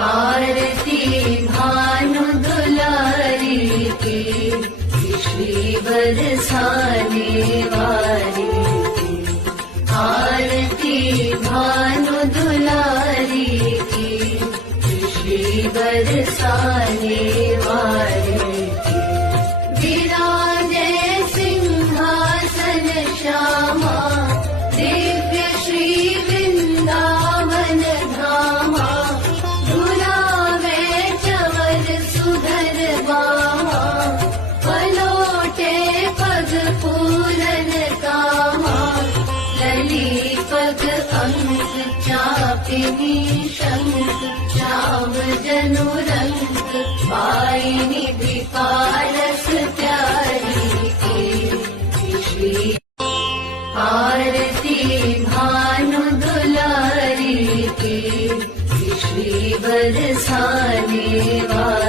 आरती भानु दुलारी की, श्री बरसाने वाली की। आरती भानु दुलारी की, श्री बरसाने वाली की। विराजे सिंहासन श्यामा, दिव्य श्री वृंदावन धामा। धुलावे चवर सुधर बामा, पलोटे पग पूरन कामा। लली पग अंक चापिनी शंख, श्याम जनु रंग पाइनी भी पारस प्यारी की। श्री आरती भानु दुलारी की, श्री बरसाने वाली।